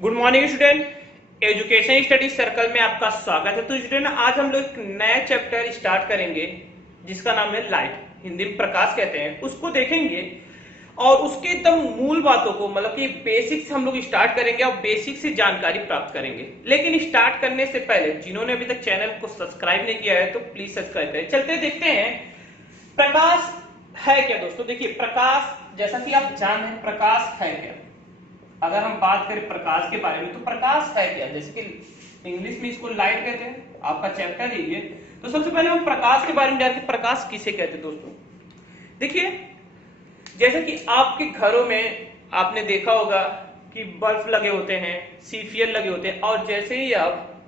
Good morning student. Education study circle में आपका स्वागत है। तो स्टूडेंट आज हम लोग एक नया चैप्टर स्टार्ट करेंगे जिसका नाम है लाइट, हिंदी में प्रकाश कहते हैं। उसको देखेंगे और उसके एकदम मूल बातों को मतलब कि बेसिक से हम लोग स्टार्ट करेंगे और बेसिक से जानकारी प्राप्त करेंगे। लेकिन स्टार्ट करने से पहले जिन्होंने अभी तक चैनल को सब्सक्राइब नहीं किया है तो प्लीज सब्सक्राइब करें। चलते देखते हैं प्रकाश है क्या। दोस्तों देखिए, प्रकाश जैसा कि आप जान रहे हैं प्रकाश है क्या। अगर हम बात करें प्रकाश के बारे में तो प्रकाश है क्या, जैसे कि इंग्लिश में इसको लाइट कहते हैं, आपका चैप्टर है ये। तो सबसे पहले हम प्रकाश के बारे में जानते हैं, प्रकाश किसे कहते हैं। दोस्तों देखिए, जैसे कि आपके घरों में आपने देखा होगा कि बल्ब लगे होते हैं, सीफियल लगे होते हैं, और जैसे ही आप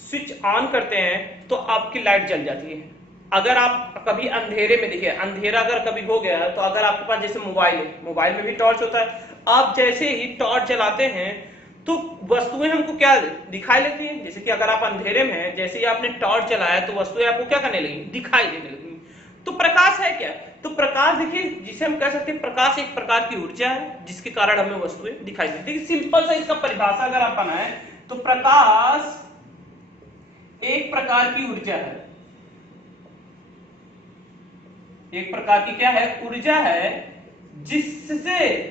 स्विच ऑन करते हैं तो आपकी लाइट जल जाती है। अगर आप कभी अंधेरे में, देखिए अंधेरा अगर कभी हो गया तो अगर आपके पास जैसे मोबाइल है, मोबाइल में भी टॉर्च होता है, आप जैसे ही टॉर्च जलाते हैं तो वस्तुएं हमको क्या दिखाई देती हैं। जैसे कि अगर आप अंधेरे में हैं, जैसे ही आपने टॉर्च जलाया तो वस्तुएं आपको क्या करने लगी, दिखाई देने लगी। तो प्रकाश है क्या, तो प्रकाश देखिए जिसे हम कह सकते हैं प्रकाश एक प्रकार की ऊर्जा है जिसके कारण हमें वस्तुएं दिखाई देती है। सिंपल सा इसका परिभाषा अगर आप बनाए तो प्रकाश एक प्रकार की ऊर्जा है, एक प्रकार की क्या है, ऊर्जा है, जिससे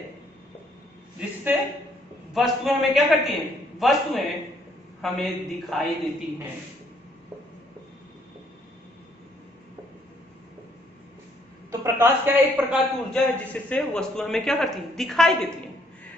वस्तुएं हमें क्या करती हैं, वस्तुएं हमें दिखाई देती हैं। तो प्रकाश क्या है, एक प्रकार की ऊर्जा है जिससे वस्तुएं हमें क्या करती हैं, दिखाई देती हैं।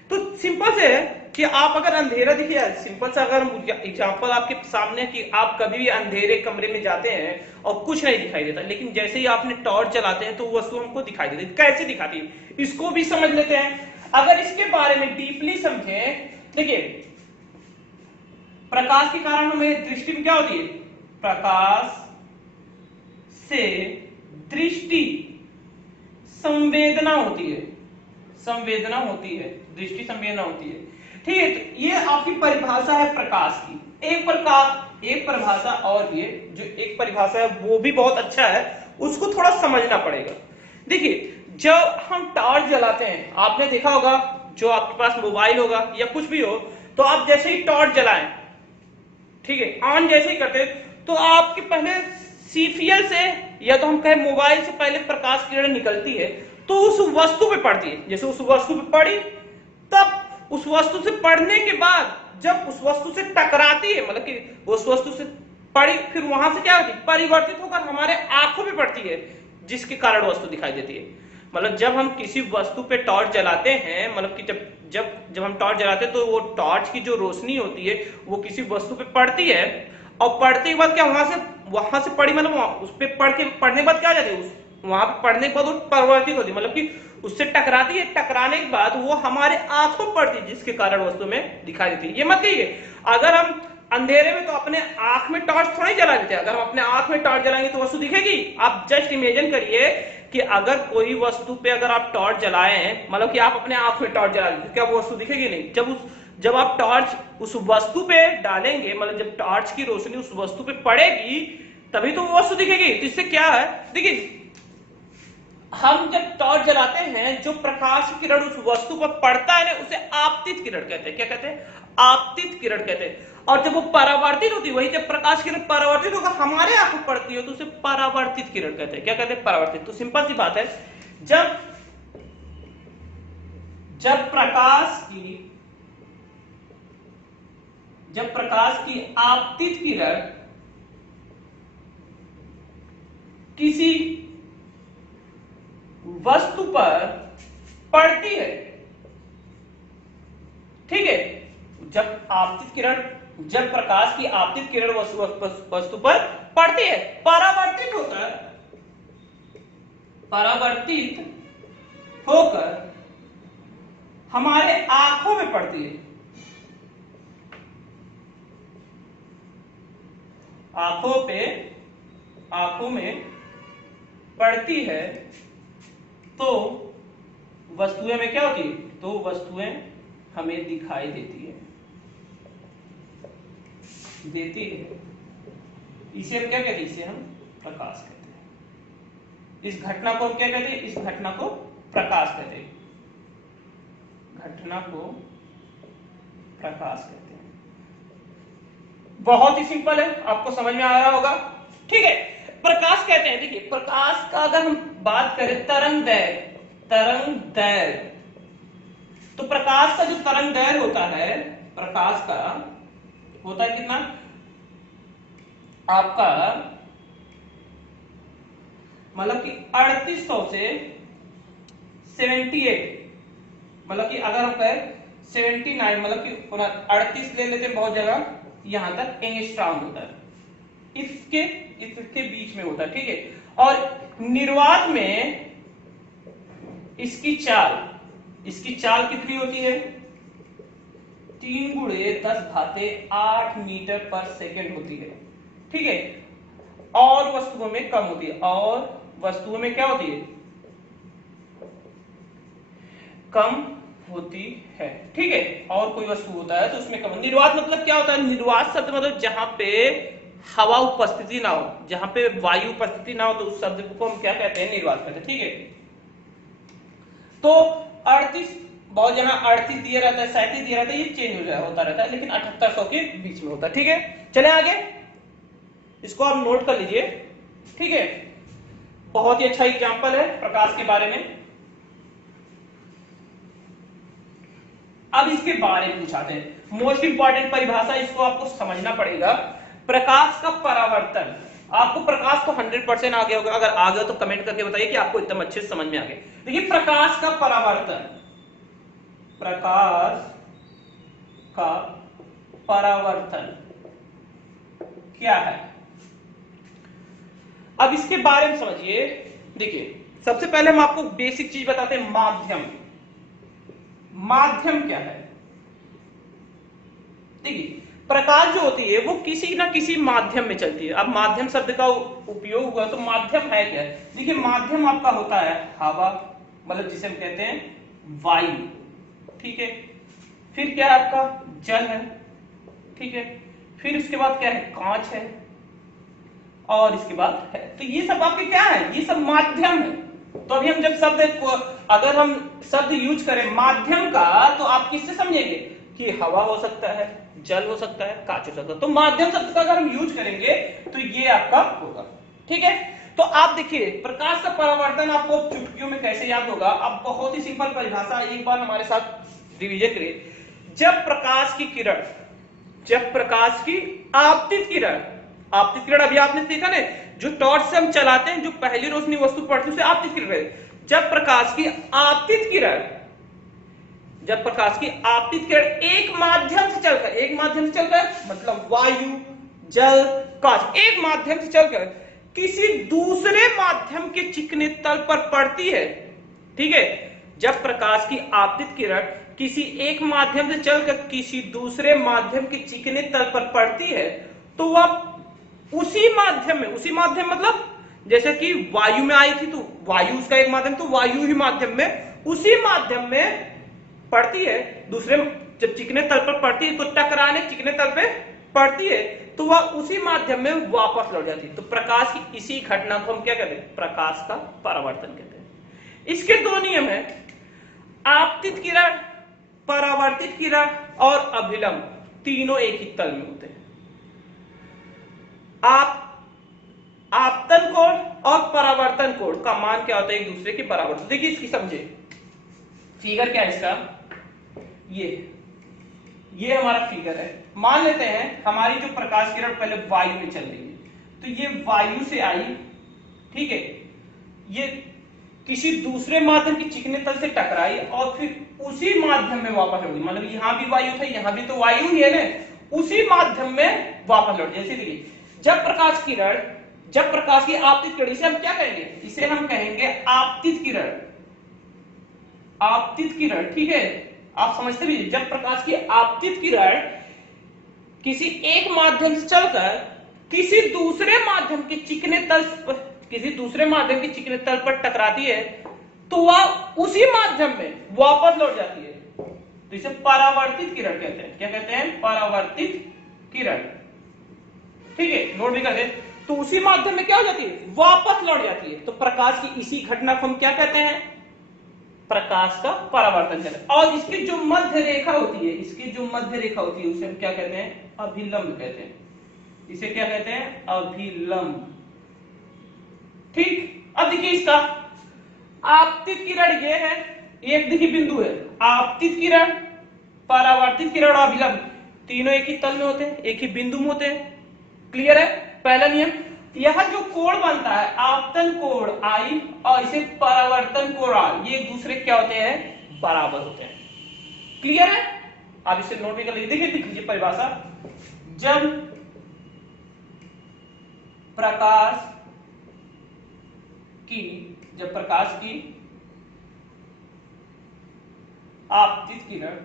तो सिंपल से है कि आप अगर अंधेरा, देखिए सिंपल सा अगर एग्जांपल आपके सामने कि आप कभी भी अंधेरे कमरे में जाते हैं और कुछ नहीं दिखाई देता, लेकिन जैसे ही आपने टॉर्च जलाते हैं तो वस्तु हमको दिखाई देती है। कैसे दिखाती है इसको भी समझ लेते हैं। अगर इसके बारे में डीपली समझें, देखिए प्रकाश के कारण हमें दृष्टि में क्या होती है, प्रकाश से दृष्टि संवेदना होती है, संवेदना होती है, दृष्टि संवेदना होती है। ठीक है, तो ये आपकी परिभाषा है प्रकाश की। एक परिभाषा और ये जो एक परिभाषा है वो भी बहुत अच्छा है, उसको थोड़ा समझना पड़ेगा। देखिए जब हम टॉर्च जलाते हैं, आपने देखा होगा जो आपके पास मोबाइल होगा या कुछ भी हो, तो आप जैसे ही टॉर्च जलाएं, ठीक है, ऑन जैसे ही करते तो आपके पहले सीफियल से या तो हम कहें मोबाइल से पहले प्रकाश किरण निकलती है तो उस वस्तु पे पड़ती है। जैसे उस वस्तु पे पड़ी, तब उस वस्तु से पड़ने के बाद जब उस वस्तु से टकराती है, मतलब कि उस वस्तु से पड़ी, फिर वहां से क्या होती है, परिवर्तित होकर हमारे आंखों पे पड़ती है, जिसके कारण वस्तु दिखाई देती है। मतलब जब हम किसी वस्तु पे टॉर्च जलाते हैं, मतलब कि जब हम टॉर्च जलाते हैं तो वो टॉर्च की जो रोशनी होती है वो किसी वस्तु पे पड़ती है, और पड़ने के बाद क्या वहां से पड़ी, मतलब उस पे पड़ने के बाद क्या हो जाती है, वहां पे पड़ने के बाद वो परिवर्तित होती है, मतलब कि उससे टकराती है, टकराने के बाद वो हमारे आंखों पर पड़ती है, जिसके कारण वस्तु में दिखाई देती है। ये मत कहिए अगर हम अंधेरे में तो अपने आंख में टॉर्च थोड़ा ही जला देते हैं, अगर हम अपने आंख में टॉर्च जलाएंगे तो वस्तु दिखेगी। आप जस्ट इमेजिन करिए कि अगर कोई वस्तु पे अगर आप टॉर्च जलाए हैं, मतलब कि आप अपने आंख में टॉर्च जला देते, क्या वो वस्तु दिखेगी, नहीं। जब आप टॉर्च उस वस्तु पे डालेंगे, मतलब जब टॉर्च की रोशनी उस वस्तु पे पड़ेगी तभी तो वो वस्तु दिखेगी। तो इससे क्या है, देखिए हम जब टॉर्च जलाते हैं जो प्रकाश किरण उस वस्तु पर पड़ता है ना, उसे आपतित किरण कहते हैं। क्या कहते हैं, आपतित किरण कहते हैं। और जब वो परावर्तित होती है, वही जब प्रकाश किरण परावर्तित होकर हमारे आंखों पर पड़ती है तो उसे परावर्तित किरण कहते हैं। क्या कहते हैं, परावर्तित। तो सिंपल सी बात है, जब प्रकाश की आपतित किरण किसी वस्तु पर पड़ती है, ठीक है, जब प्रकाश की आपतित किरण वस्तु पर पड़ती है, परावर्तित होकर हमारे आंखों में पड़ती है, आंखों में पड़ती है, तो वस्तुएं में क्या होती है, तो वस्तुएं हमें दिखाई देती है। इसे हम क्या कहते हैं, इसे हम प्रकाश कहते हैं। इस घटना को हम क्या कहते हैं, इस घटना को प्रकाश कहते हैं। घटना को प्रकाश कहते हैं। बहुत ही सिंपल है, आपको समझ में आ रहा होगा। ठीक है, प्रकाश कहते हैं, देखिए प्रकाश का अगर हम बात करें तरंग दैर्घ्य, तो प्रकाश का जो तरंग दैर्घ्य होता है, प्रकाश का होता है कितना आपका, मतलब कि 3800 से 78, मतलब कि अगर हम कहें 79, मतलब कि 38 ले लेते हैं बहुत जगह, यहां तक एंगस्ट्रॉम होता है, इसके बीच में होता है। ठीक है, और निर्वात में इसकी चाल कितनी होती है, 3 × 10⁸ मीटर पर सेकेंड होती है। ठीक है, और वस्तुओं में कम होती है, और वस्तुओं में क्या होती है, कम होती है। ठीक है, और कोई वस्तु होता है तो उसमें कम। निर्वात मतलब क्या होता है, निर्वात शब्द मतलब जहां पे हवा उपस्थिति ना हो, जहां पे वायु उपस्थिति ना हो, तो उस शब्द को हम क्या कहते हैं, निर्वात कहते हैं। ठीक है, तो 38, बहुत जगह 38 दिया रहता है, 37 दिया रहता है, ये चेंज होता रहता है, लेकिन 7800 के बीच में होता है। ठीक है, चले आगे, इसको आप नोट कर लीजिए। ठीक है, बहुत ही अच्छा एग्जांपल है प्रकाश के बारे में। अब इसके बारे में पूछाते हैं, मोस्ट इंपॉर्टेंट परिभाषा, इसको आपको समझना पड़ेगा। प्रकाश का परावर्तन, आपको प्रकाश को 100% आ गया होगा, अगर आ गया तो कमेंट करके बताइए कि आपको एकदम अच्छे से समझ में आ गया। देखिए प्रकाश का परावर्तन, प्रकाश का परावर्तन क्या है, अब इसके बारे में समझिए। देखिए सबसे पहले हम आपको बेसिक चीज बताते हैं, माध्यम क्या है। देखिए प्रकाश जो होती है वो किसी ना किसी माध्यम में चलती है। अब माध्यम शब्द का उपयोग हुआ तो माध्यम है क्या, देखिए माध्यम आपका होता है हवा, मतलब जिसे हम कहते हैं वायु। ठीक है, फिर क्या है आपका जल है। ठीक है, फिर उसके बाद क्या है, कांच है, और इसके बाद है, तो ये सब आपके क्या है, ये सब माध्यम है। तो अभी हम जब अगर हम शब्द यूज करें माध्यम का, तो आप किससे समझेंगे कि हवा हो सकता है, जल हो सकता है, कांच हो सकता है। तो माध्यम शब्द का अगर हम यूज करेंगे तो ये आपका होगा। ठीक है, तो आप देखिए प्रकाश का परावर्तन आपको चुटकियों में कैसे याद होगा। आप बहुत ही सिंपल परिभाषा एक बार हमारे साथ रिवीजन करिए। जब प्रकाश की आपतित किरण अभी आपने देखा ना, जो टॉर्च से हम चलाते हैं, जो पहली रोशनी वस्तु पड़ती है उसे आपतित किरण कहते हैं। जब प्रकाश की आपतित किरण एक माध्यम से चलकर मतलब वायु, जल, कांच, एक माध्यम से चलकर किसी दूसरे माध्यम के चिकने तल पर पड़ती है। ठीक है, जब प्रकाश की आपतित किरण किसी एक माध्यम से चलकर किसी दूसरे माध्यम के चिकने तल पर पड़ती है, तो वह उसी माध्यम मतलब जैसे कि वायु में आई थी, तो वायु उसका एक माध्यम, तो वायु ही माध्यम में, उसी माध्यम में पड़ती है। दूसरे जब चिकने तल पर पड़ती है तो टकराने चिकने तल पे पड़ती है, तो वह उसी माध्यम में वापस लौट जाती है। तो प्रकाश की इसी घटना को हम क्या कहते हैं, प्रकाश का परावर्तन कहते हैं। इसके दो नियम है, आपतित किरण, परावर्तित किरण और अभिलंब, तीनों एक ही तल में होते हैं। आपतन कोण और परावर्तन कोण का मान क्या होता है, एक दूसरे के बराबर। तो देखिए इसकी समझे, फिगर क्या है इसका, ये हमारा फिगर है। मान लेते हैं हमारी जो प्रकाश किरण पहले वायु में चल रही है, तो ये वायु से आई। ठीक है, ये किसी दूसरे माध्यम की चिकने तल से टकराई और फिर उसी माध्यम में वापस लौट गई। मतलब यहां भी वायु था, यहां भी तो वायु ही है ना, उसी माध्यम में वापस लौट। जैसे देखिए जब प्रकाश की आपतित किरण, इसे हम क्या कहेंगे, इसे हम कहेंगे आपतित किरण। ठीक है, आप समझते भी, जब प्रकाश की आपतित किरण किसी एक माध्यम से चलकर किसी दूसरे माध्यम के चिकने तल पर टकराती है, तो वह उसी माध्यम में वापस लौट जाती है। तो इसे परावर्तित किरण कहते हैं। क्या कहते हैं, परावर्तित किरण। ठीक है, नोट भी कर दे। तो उसी माध्यम में क्या हो जाती है, वापस लौट जाती है। तो प्रकाश की इसी घटना को हम क्या कहते हैं, प्रकाश का परावर्तन कहते हैं। और इसकी जो मध्य रेखा होती है, इसकी जो मध्य रेखा होती है उसे हम क्या कहते हैं? अभिलंब कहते हैं। इसे क्या कहते हैं? अभिलंब। ठीक, अब देखिए इसका आपतित किरण ये है, एक देखिए बिंदु है, आपतित किरण, परावर्तित किरण और अभिलंब तीनों एक ही तल में होते हैं, एक ही बिंदु में होते हैं। क्लियर है? पहला नियम। यह जो कोण बनता है आपतन कोण आई और इसे परावर्तन कोण आर, ये एक दूसरे क्या होते हैं? बराबर होते हैं। क्लियर है? आप इसे नोट भी कर लीजिए। देखिए लिख लीजिए परिभाषा। जब प्रकाश की आपतित किरण,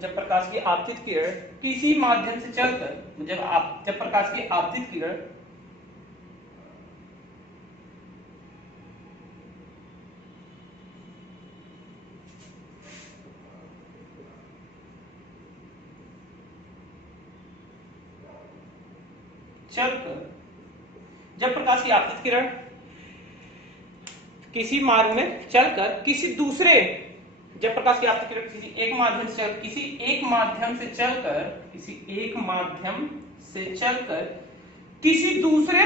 जब प्रकाश की आपतित किरण किसी माध्यम से चलकर, जब प्रकाश की आपतित किरण किसी मार्ग में चलकर किसी दूसरे, जब प्रकाश की आपतित किरण किसी एक माध्यम से चलकर किसी दूसरे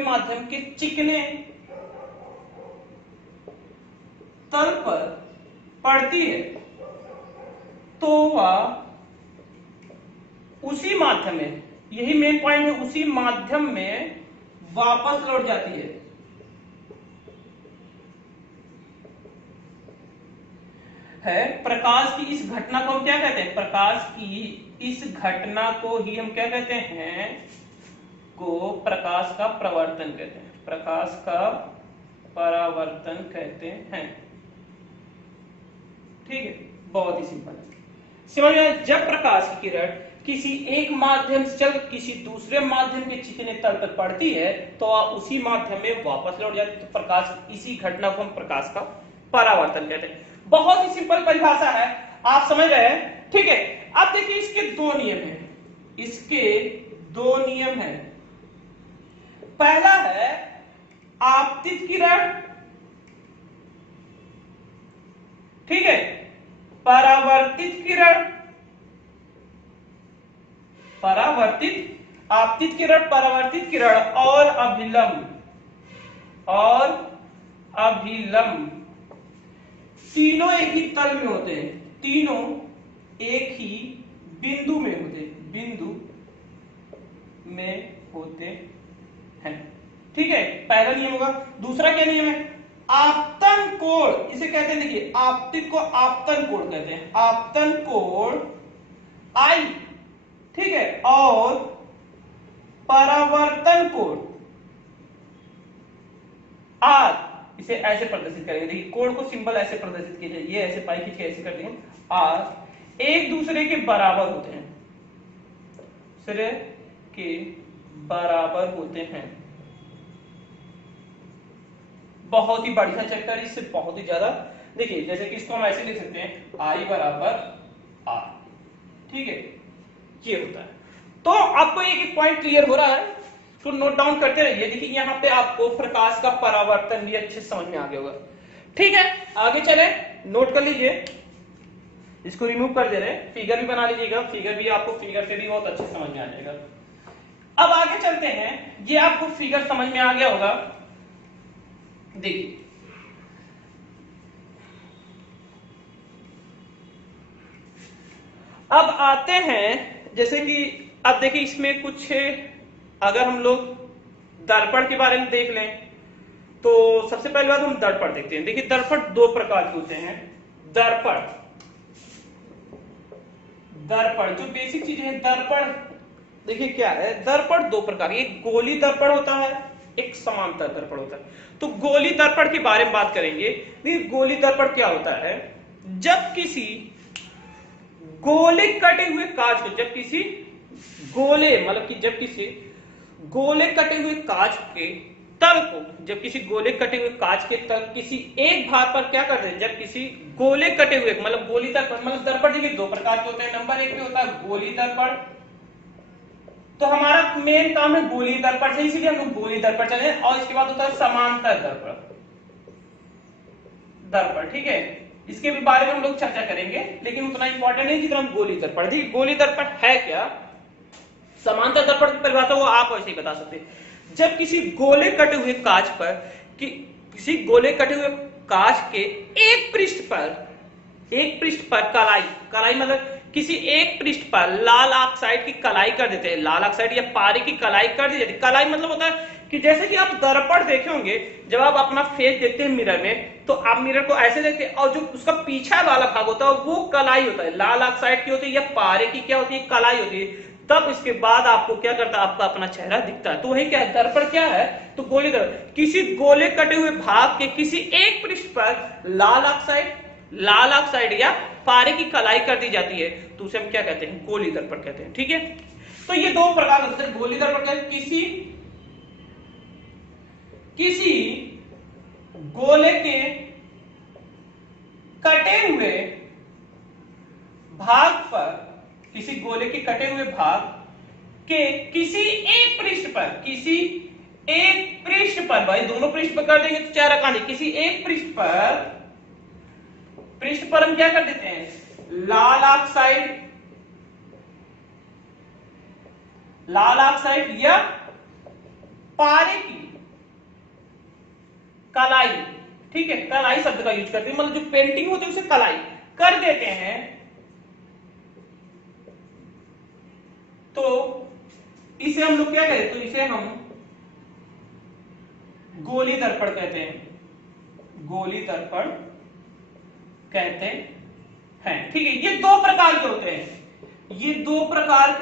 माध्यम के चिकने तल पर पड़ती है तो वह उसी माध्यम में, यही मेन पॉइंट है, उसी माध्यम में वापस लौट जाती है। प्रकाश की इस घटना को हम क्या कहते हैं? प्रकाश की इस घटना को ही हम क्या कहते हैं? प्रकाश का प्रवर्तन कहते हैं। प्रकाश का परावर्तन कहते हैं। ठीक है, बहुत ही सिंपल है। समझ में? जब प्रकाश की किरण किसी एक माध्यम से चल किसी दूसरे माध्यम के चिकने तल पर पड़ती है तो उसी माध्यम में वापस लौट जाती है, तो प्रकाश, इसी घटना को हम प्रकाश का परावर्तन कहते हैं। बहुत ही सिंपल परिभाषा है, आप समझ रहे हैं? ठीक है, अब देखिए इसके दो नियम हैं। पहला है आपतित किरण, ठीक है, परावर्तित किरण, आपतित किरण, परावर्तित किरण और अभिलंब तीनों एक ही तल में होते हैं, तीनों एक ही बिंदु में होते हैं। ठीक है, पहला नियम होगा। दूसरा क्या नियम है? आपतन कोण, इसे कहते हैं, देखिए आपतित को आपतन कोण कहते हैं, आपतन कोण आई, ठीक है, और परावर्तन कोण आर, इसे ऐसे प्रदर्शित करेंगे। देखिए कोण को सिंबल ऐसे प्रदर्शित किया जाए, ये ऐसे पाई खींच के ऐसे कर देंगे, आर एक दूसरे के बराबर होते हैं, दूसरे के बराबर होते हैं। बहुत ही बढ़िया चैप्टर, इससे बहुत ही ज्यादा। देखिए जैसे कि इसको हम ऐसे लिख सकते हैं, आई बराबर आर, ठीक है, ये होता है। तो आपको एक एक पॉइंट क्लियर हो रहा है, तो नोट डाउन करते रहिए। देखिए यहाँ पे आपको प्रकाश का परावर्तन भी अच्छे समझ में आ गया होगा। ठीक है, आगे चले, नोट कर लीजिए, इसको रिमूव कर दे रहे हैं, फिगर भी बना लीजिएगा, फिगर भी आपको फिगर से भी बहुत अच्छे समझ में आ जाएगा। अब आगे चलते हैं, ये आपको फिगर समझ में आ गया होगा। देखिए अब आते हैं, जैसे कि अब देखिए इसमें कुछ, अगर हम लोग दर्पण के बारे में देख लें तो सबसे पहले बात हम दर्पण देखते हैं। देखिए दर्पण दो प्रकार के होते हैं। दर्पण जो बेसिक चीजें हैं, दर्पण देखिए क्या है, दर्पण दो प्रकार, एक गोली दर्पण होता है, एक समांतर दर्पण होता है। तो गोली दर्पण के बारे में बात करेंगे। देखिए गोली दर्पण क्या होता है? जब किसी गोले कटे हुए कांच को, जब किसी गोले मतलब कि जब किसी गोले कटे हुए कांच के तल को, जब किसी गोले कटे हुए कांच के तल किसी एक भाग पर क्या करते हैं, जब किसी गोले कटे हुए मतलब गोली दर्पण, मतलब दर्पण देखिए दो प्रकार के होते हैं। नंबर एक पे होता है गोली दर्पण, तो हमारा मेन काम है गोली दर्पण से, इसीलिए हम लोग गोली दर्पण चले। और इसके बाद होता है समांतर दर्पण, दर्पण ठीक है, इसके भी बारे में हम लोग चर्चा करेंगे, लेकिन उतना इंपॉर्टेंट नहीं जितना गोली दर्पण। ठीक, गोली दर्पण है क्या, समांतर दर्पण की परिभाषा वो आप वैसे ही बता सकते हैं। जब किसी गोले कटे हुए कांच पर किसी गोले कटे हुए कांच के एक पृष्ठ पर कलाई मतलब किसी एक पृष्ठ पर लाल ऑक्साइड की कलाई कर देते हैं, लाल ऑक्साइड या पारे की कलाई कर दी जाती है। कलाई मतलब होता है कि जैसे कि आप दर्पण देखे होंगे, जब आप अपना फेस देखते हैं मिरर में, तो आप मिरर को ऐसे देखते हैं और जो उसका पीछा वाला भाग होता है वो कलाई होता है, लाल ऑक्साइड की होती है या पारे की क्या होती है, कलाई होती है। तब इसके बाद आपको क्या करता है, आपका अपना चेहरा दिखता है। तो वही क्या है, दर्पण क्या है, तो गोली दर्पण। किसी गोले कटे हुए भाग के किसी एक पृष्ठ पर लाल ऑक्साइड या पारे की कलाई कर दी जाती है, तो उसे हम क्या कहते हैं, गोली दर्पण कहते हैं। ठीक है, तो ये दो प्रकार होते हैं गोली दर्पण का। किसी गोले के कटे हुए भाग पर, किसी गोले के कटे हुए भाग के किसी एक पृष्ठ पर, भाई दोनों पृष्ठ पर कर देंगे तो चेहरा कहां नहीं, किसी एक पृष्ठ पर हम क्या कर देते हैं, लाल ऑक्साइड या पारे की कलाई, ठीक है, कलाई शब्द का यूज करते हैं, मतलब जो पेंटिंग होती है उसे कलाई कर देते हैं, तो इसे हम लोग क्या कहते हैं, तो इसे हम गोली दर्पण कहते हैं, गोली दर्पण कहते हैं। ठीक है, ये दो प्रकार के होते हैं, ये दो प्रकार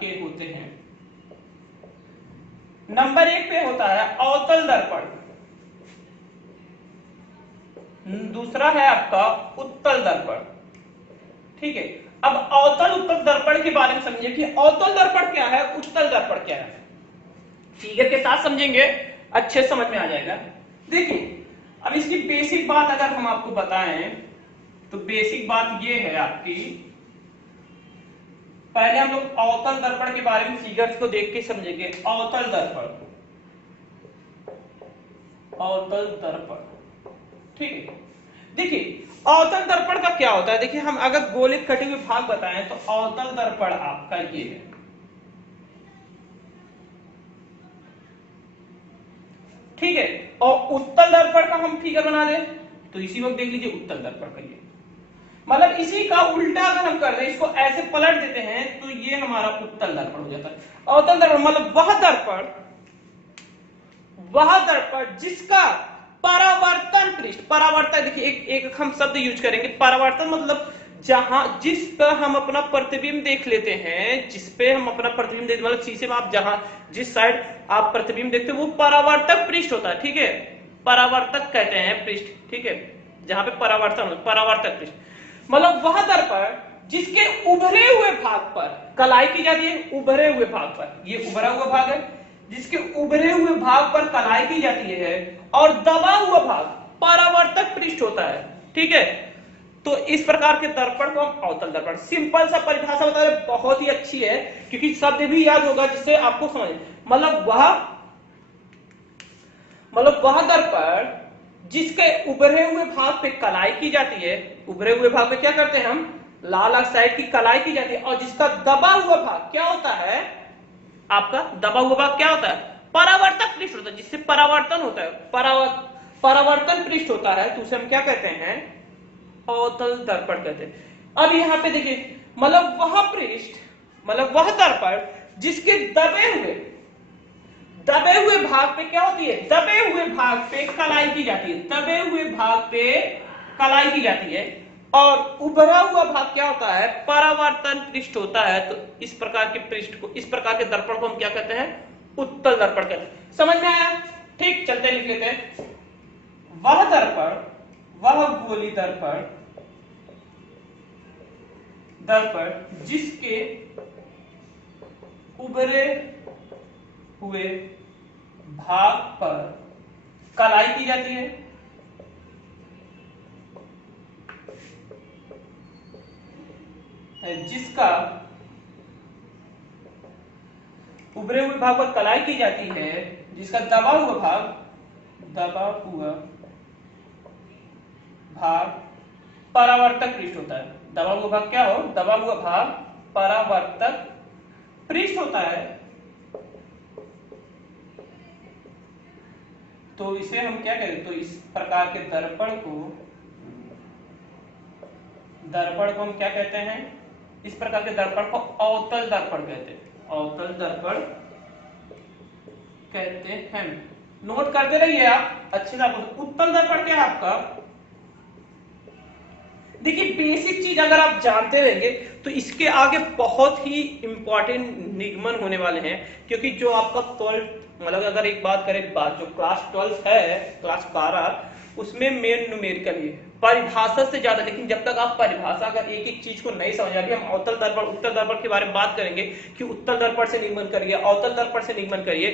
के होते हैं। नंबर एक पे होता है अवतल दर्पण, दूसरा है आपका उत्तल दर्पण। ठीक है, अब अवतल उत्तल दर्पण के बारे में समझिए कि अवतल दर्पण क्या है, उत्तल दर्पण क्या है। फिगर के साथ समझेंगे, अच्छे समझ में आ जाएगा। देखिए, अब इसकी बेसिक बात अगर हम आपको बताएं तो बेसिक बात ये है आपकी, पहले हम लोग अवतल दर्पण के बारे में फिगर्स को देख के समझेंगे। अवतल दर्पण, ठीक है। देखिए अवतल दर्पण का क्या होता है, देखिए हम अगर गोले कटे हुए भाग बताएं तो अवतल दर्पण आपका ये है, ठीक है। और उत्तल दर्पण का हम फिगर बना दें तो इसी वक्त देख लीजिए उत्तल दर्पण का ये, मतलब इसी का उल्टा अगर हम कर दें, इसको ऐसे पलट देते हैं तो ये हमारा उत्तल दर्पण हो जाता है। अवतल दर्पण मतलब वह दर्पण जिसका परावर्तन देखिए एक हम शब्द यूज करेंगे, परावर्तन मतलब जिस पर हम अपना प्रतिबिंब देख लेते हैं, मतलब शीशे में आप जिस साइड आप प्रतिबिंब देखते हैं वो परावर्तक पृष्ठ होता है। ठीक है, परावर्तक कहते हैं पृष्ठ, ठीक है, जहां पे परावर्तक पृष्ठ मतलब वह दर्पण जिसके उभरे हुए भाग पर कलाई की जाती है, उभरे हुए भाग पर, ये उभरा हुआ भाग है, जिसके उभरे हुए भाग पर कलाई की जाती है और दबा हुआ भाग परावर्तक पृष्ठ होता है। ठीक है, तो इस प्रकार के दर्पण को हम अवतल दर्पण, सिंपल सा परिभाषा बता रहे, बहुत ही अच्छी है क्योंकि शब्द भी याद होगा जिससे आपको समझ, मतलब वह दर्पण जिसके उभरे हुए भाग पे कलाई की जाती है, उभरे हुए भाग पे क्या करते हैं हम, लाल ऑक्साइड की कलाई की जाती है, और जिसका दबा हुआ भाग क्या होता है, आपका दबा हुआ भाग क्या होता है, परावर्तक पृष्ठ होता है, जिससे परावर्तन होता है, परावर्तन पृष्ठ होता है, तो उसे हम क्या कहते हैं, अवतल दर्पण कहते हैं। अब यहाँ पे देखिए, मतलब वह दर्पण जिसके दबे हुए भाग पे क्या होती है, दबे हुए भाग पे कलाई की जाती है, दबे हुए भाग पे कलाई की जाती है, और उभरा हुआ भाग क्या होता है, परावर्तन पृष्ठ होता है। तो इस प्रकार के पृष्ठ को, इस प्रकार के दर्पण को हम क्या कहते हैं, उत्तल दर्पण कहते हैं। समझ में आया? ठीक, चलते लिख लेते हैं। वह गोली दर्पण जिसके उभरे हुए भाग पर कलाई की जाती है जिसका उभरे हुए भाग पर कलाई की जाती है, जिसका दबा हुआ भाग परावर्तक पृष्ठ होता है। दबा हुआ भाग क्या हो? दबा हुआ भाग परावर्तक पृष्ठ होता है। तो इसे हम क्या करें? तो इस प्रकार के दर्पण को हम क्या कहते हैं? इस प्रकार के दर्पण को अवतल दर्पण कहते हैं। अवतल दर्पण कहते हैं। नोट करते रहिए आप अच्छे से। उत्तल दर्पण क्या है आपका? देखिए, बेसिक चीज अगर आप जानते रहेंगे तो इसके आगे बहुत ही इंपॉर्टेंट निगमन होने वाले हैं, क्योंकि जो आपका 12 मतलब अगर एक बात करें, जो क्लास 12 है, क्लास 12, उसमें मेन न्यूमेरिकल है, परिभाषा से ज्यादा। लेकिन जब तक आप परिभाषा अगर एक एक चीज को नहीं समझ आगे, हम अवतल दर्पण उत्तल दर्पण के बारे में बात करेंगे कि उत्तल दर्पण से निगमन करिए, अवतल दर्पण से निगमन करिए,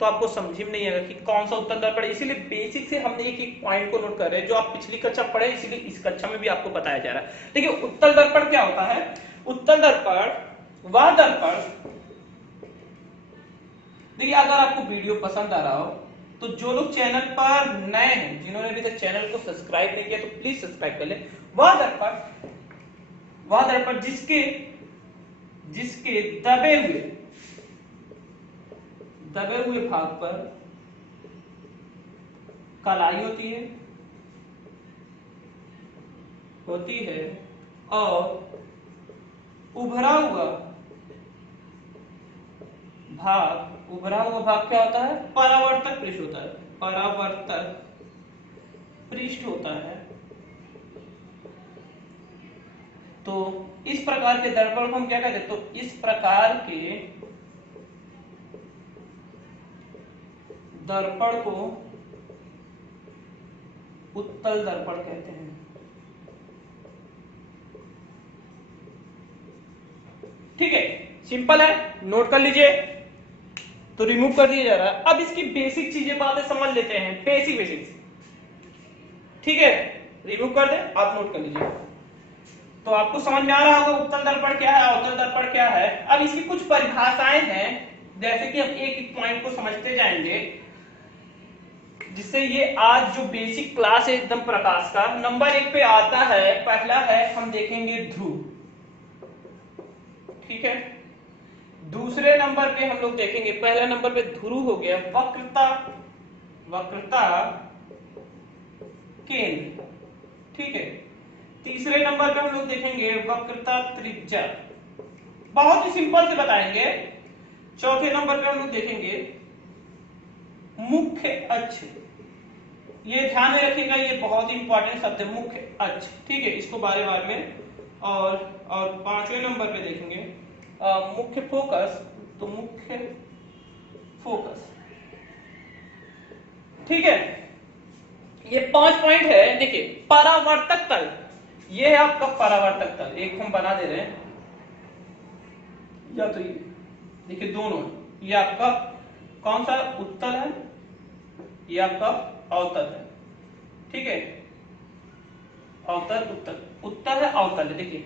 तो आपको समझ में नहीं आएगा कि कौन सा उत्तल दर्पण है। इसीलिए बेसिक से हमने एक एक पॉइंट को नोट कर रहे हैं, जो आप पिछली कक्षा पढ़े, इसीलिए इस कक्षा में भी आपको बताया जा रहा है। देखिए, उत्तल दर्पण क्या होता है? उत्तल दर्पण वह दर्पण, देखिए अगर आपको वीडियो पसंद आ रहा हो तो जो लोग चैनल पर नए हैं, जिन्होंने अभी तक चैनल को सब्सक्राइब नहीं किया, तो प्लीज सब्सक्राइब कर ले। वह दर्पण जिसके दबे हुए भाग पर कलाई होती है और उभरा हुआ भाग क्या होता है? परावर्तक पृष्ठ होता है। परावर्तक पृष्ठ होता है। तो इस प्रकार के दर्पण को हम क्या कहते हैं? तो इस प्रकार के दर्पण को उत्तल दर्पण कहते हैं। ठीक है, सिंपल है, नोट कर लीजिए। तो रिमूव कर दिया जा रहा है। अब इसकी बेसिक चीजें बातें समझ लेते हैं, बेसिक्स। ठीक है, रिमूव कर दे, आप नोट कर लीजिए। तो आपको समझ में आ रहा होगा उत्तल दर्पण क्या है, अवतल दर्पण क्या है। अब इसकी कुछ परिभाषाएं हैं, जैसे कि हम एक एक पॉइंट को समझते जाएंगे, जिससे ये आज जो बेसिक क्लास है एकदम प्रकाश का। नंबर 1 पे आता है, पहला है, हम देखेंगे ध्रुव। ठीक है, दूसरे नंबर पे हम लोग देखेंगे, पहला नंबर पे ध्रुव हो गया, वक्रता केंद्र। ठीक है, तीसरे नंबर पे हम लोग देखेंगे वक्रता त्रिज्या, बहुत ही सिंपल से बताएंगे। चौथे नंबर पे हम लोग देखेंगे मुख्य अक्ष। ये ध्यान में रखिएगा, ये बहुत ही इंपॉर्टेंट शब्द है, मुख्य अक्ष। ठीक है, इसको बार में। और पांचवें नंबर पे देखेंगे मुख्य फोकस। तो मुख्य फोकस। ठीक है, ये 5 पॉइंट है। देखिए, परावर्तक तल, ये है आपका परावर्तक तल। एक हम बना दे रहे हैं, या तो ये देखिए दोनों, ये आपका कौन सा उत्तल है, ये आपका अवतल है। ठीक है, अवतल उत्तल, उत्तल है अवतल है। देखिए,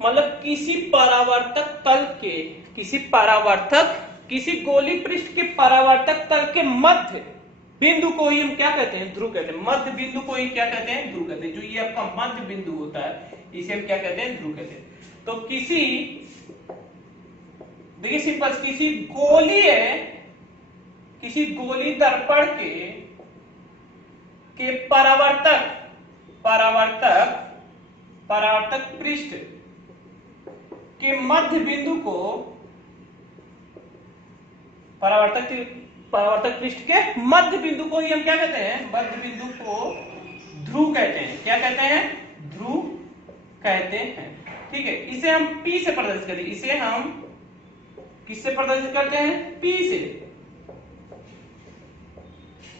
मतलब किसी गोली पृष्ठ के परावर्तक तल के मध्य बिंदु को ही हम क्या कहते हैं? ध्रुव कहते हैं। मध्य बिंदु को ही क्या कहते हैं? ध्रुव कहते हैं। जो ये आपका मध्य बिंदु होता है, इसे हम क्या कहते हैं? ध्रुव कहते हैं। तो देखिए सिंपल, किसी गोली दर्पण के परावर्तक पृष्ठ के मध्य बिंदु को, परावर्तक पृष्ठ के मध्य बिंदु को ही हम क्या कहते हैं? मध्य बिंदु को ध्रुव कहते हैं। क्या कहते हैं? ध्रुव कहते हैं। ठीक है, इसे हम P से प्रदर्शित करते हैं। इसे हम किससे प्रदर्शित करते हैं? P से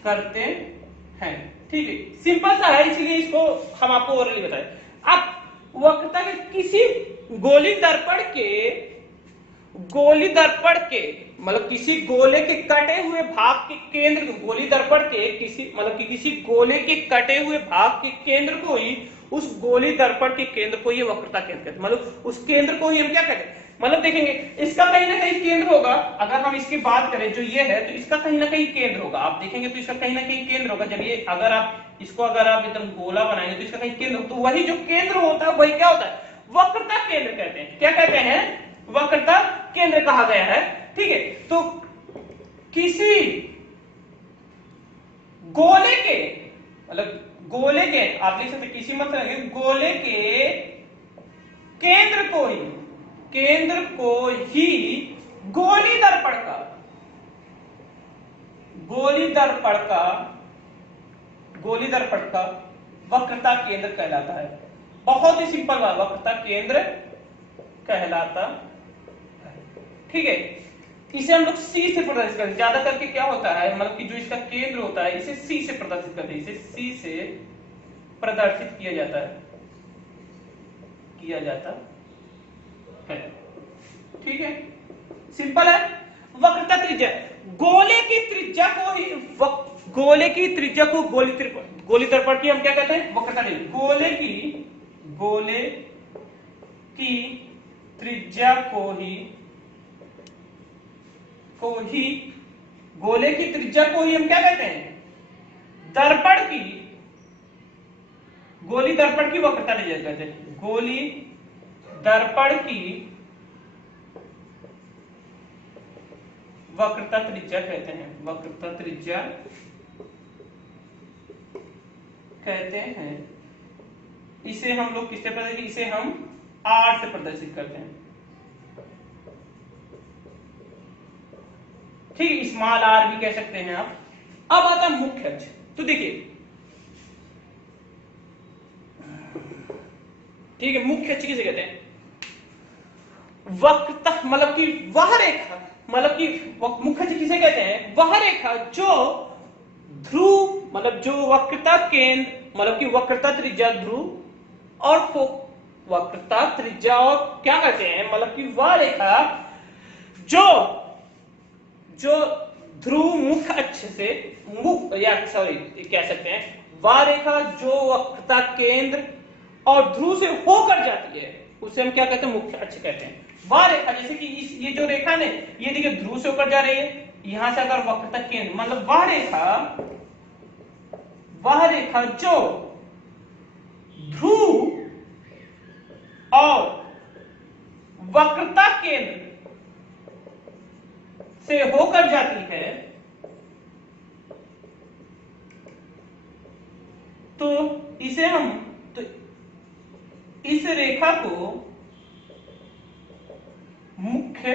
करते हैं। ठीक है, सिंपल सा है, इसलिए इसको हम आपको ओरली बताएं। अब वक्रता के किसी गोली दर्पण के मतलब किसी गोले के कटे हुए भाग के केंद्र, गोली दर्पण के किसी गोले के कटे हुए भाग के केंद्र को ही उस गोली दर्पण के केंद्र को ये वक्रता केंद्र कहते हैं, मतलब उस केंद्र को ही हम क्या कहते हैं, मतलब देखेंगे इसका कहीं ना कहीं केंद्र होगा। अगर हम इसकी बात करें जो ये है तो इसका कहीं ना कहीं केंद्र होगा, आप देखेंगे तो इसका कहीं ना कहीं केंद्र होगा। जब ये अगर आप इसको अगर आप एकदम गोला बनाएंगे तो इसका कहीं केंद्र, तो वही जो केंद्र होता है वही क्या होता है, वक्रता केंद्र कहते हैं। क्या कहते हैं, वक्रता केंद्र कहा गया है। ठीक है, तो किसी गोले के, मतलब गोले के, आप लिख सकते किसी मतलब गोले के केंद्र को ही गोली दर्पण का वक्रता केंद्र कहलाता है। बहुत ही सिंपल बात, वक्रता केंद्र कहलाता है। ठीक है, इसे हम लोग सी से प्रदर्शित करते हैं। ज्यादा करके क्या होता है, मतलब कि जो इसका केंद्र होता है इसे सी से प्रदर्शित करते हैं, इसे सी से प्रदर्शित किया जाता है। ठीक है, सिंपल है। वक्रता त्रिज्या, गोले की त्रिज्या को गोली दर्पण की हम क्या कहते हैं, वक्रता त्रिज्या। गोले की त्रिज्या को ही हम क्या कहते हैं, गोली दर्पण की वक्रता त्रिज्या कहते हैं। गोली दर्पण की वक्रता त्रिज्या कहते हैं, वक्रता त्रिज्या कहते हैं। इसे हम लोग किससे प्रदर्शित, इसे हम आर से प्रदर्शित करते हैं। ठीक है, स्मॉल आर भी कह सकते हैं आप। अब आता है मुख्य अक्ष। तो देखिए, ठीक है, मुख्य अक्ष किसे कहते हैं, वक्रता मतलब कि वह रेखा, मतलब कि मुख्य अक्ष किसे कहते हैं, वह रेखा जो ध्रुव, मतलब जो वक्रता केंद्र, मतलब कि वक्रता त्रिज्या ध्रुव और वक्रता त्रिज्या और क्या कहते हैं, मतलब कि वह रेखा जो ध्रुव मुख्य अक्ष से कह सकते हैं, वह रेखा जो वक्रता केंद्र और ध्रुव से होकर जाती है उसे हम क्या कहते हैं, मुख्य अक्ष कहते हैं। वह रेखा जैसे कि ये जो रेखा ने, ये देखिए ध्रुव से होकर जा रही है, यहां से अगर वक्रता केंद्र, मतलब वह रेखा जो ध्रुव और वक्रता केंद्र से होकर जाती है, तो इस रेखा को मुख्य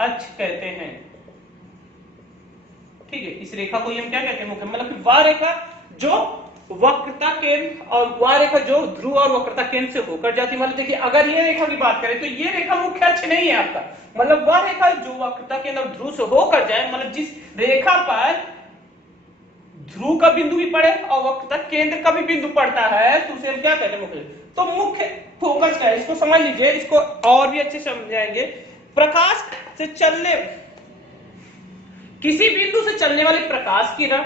अक्ष कहते हैं। ठीक है, इस रेखा को हम क्या कहते हैं, मुख्य, मतलब कि वह रेखा जो वक्रता केंद्र और वह रेखा जो ध्रुव और वक्रता केंद्र से होकर जाती है। मतलब देखिए, अगर ये रेखा की बात करें तो ये रेखा मुख्य अक्ष नहीं है आपका, मतलब वह रेखा जो वक्रता केंद्र और ध्रुव से होकर जाए, मतलब जिस रेखा पर ध्रुव का बिंदु भी पड़े और वक्रता केंद्र का भी बिंदु पड़ता है, तो उसे हम क्या कहते हैं, मुख्य। तो मुख्य फोकस क्या है, इसको समझ लीजिए, इसको और भी अच्छे समझाएंगे। प्रकाश से चलने, किसी बिंदु से चलने वाली प्रकाश किरण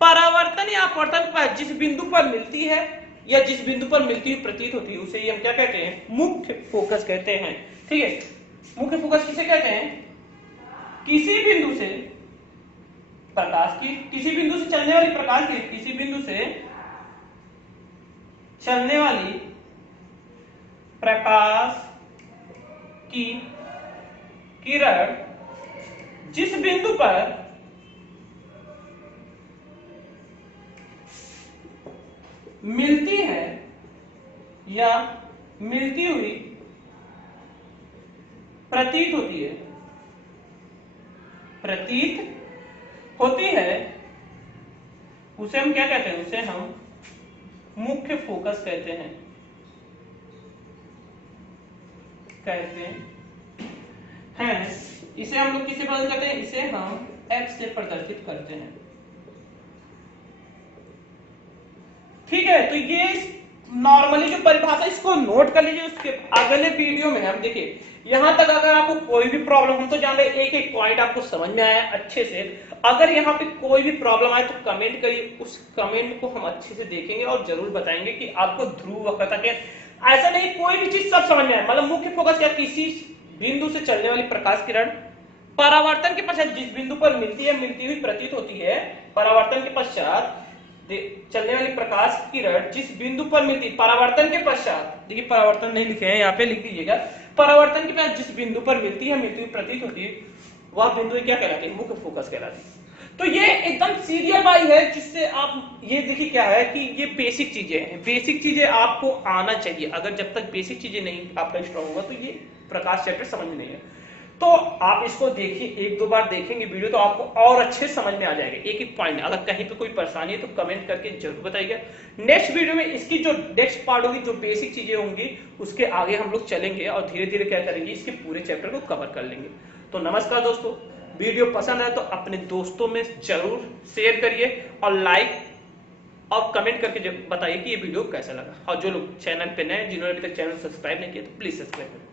परावर्तन या अपवर्तन पर जिस बिंदु पर मिलती है या जिस बिंदु पर मिलती हुई प्रतीत होती है उसे हम क्या कहते हैं, मुख्य फोकस कहते हैं। ठीक है, मुख्य फोकस किसे कहते हैं, किसी बिंदु से प्रकाश की, किसी बिंदु से चलने वाली प्रकाश की, किसी बिंदु से चलने वाली प्रकाश की किरण जिस बिंदु पर मिलती है या मिलती हुई प्रतीत होती है, उसे हम क्या कहते हैं, उसे हम मुख्य फोकस कहते हैं। इसे हम लोग किसे प्रदर्शित करते हैं, इसे हम एक्स से प्रदर्शित करते हैं। ठीक है, तो ये नॉर्मली जो परिभाषा इसको नोट कर लीजिए, उसके अगले वीडियो में हम देखिए यहां तक अगर आपको कोई भी प्रॉब्लम, हम तो जान रहे एक एक पॉइंट आपको समझ में आया अच्छे से, अगर यहाँ पे कोई भी प्रॉब्लम आए तो कमेंट करिए, उस कमेंट को हम अच्छे से देखेंगे और जरूर बताएंगे कि आपको ध्रुव वक्रता के, ऐसा नहीं कोई भी चीज सब समझ में आए, मतलब मुख्य फोकस क्या, किसी बिंदु से चलने वाली प्रकाश किरण परावर्तन के पश्चात जिस बिंदु पर मिलती हुई प्रतीत होती है, परावर्तन के पश्चात चलने वाली प्रकाश किरण जिस बिंदु पर मिलती, परावर्तन के पश्चात, देखिए परावर्तन नहीं लिखे हैं यहाँ पे, लिख दीजिएगा, परावर्तन के पश्चात जिस बिंदु पर मिलती हुई प्रतीत होती है, वह बिंदु क्या कहलाती है, मुख्य फोकस कहलाती है। तो ये एकदम सीरियल वाई है, जिससे आप ये देखिए क्या है कि ये बेसिक चीजें हैं, बेसिक चीजें आपको आना चाहिए, अगर जब तक बेसिक चीजें नहीं आपका स्ट्रॉन्ग होगा तो ये प्रकाश चैप्टर समझ में नहीं है। तो आप इसको देखिए, एक दो बार देखेंगे वीडियो तो आपको और अच्छे समझ में आ जाएगा एक एक पॉइंट। अगर कहीं पे कोई परेशानी है तो कमेंट करके जरूर बताइएगा। नेक्स्ट वीडियो में इसकी जो नेक्स्ट पार्ट होगी, जो बेसिक चीजें होंगी, उसके आगे हम लोग चलेंगे और धीरे धीरे क्या करेंगे, इसके पूरे चैप्टर को कवर कर लेंगे। तो नमस्कार दोस्तों, वीडियो पसंद है तो अपने दोस्तों में जरूर शेयर करिए और लाइक और कमेंट करके बताइए कि ये वीडियो कैसा लगा। और जो लोग चैनल पे नए, जिन्होंने अभी तक चैनल सब्सक्राइब नहीं किया तो प्लीज सब्सक्राइब करें।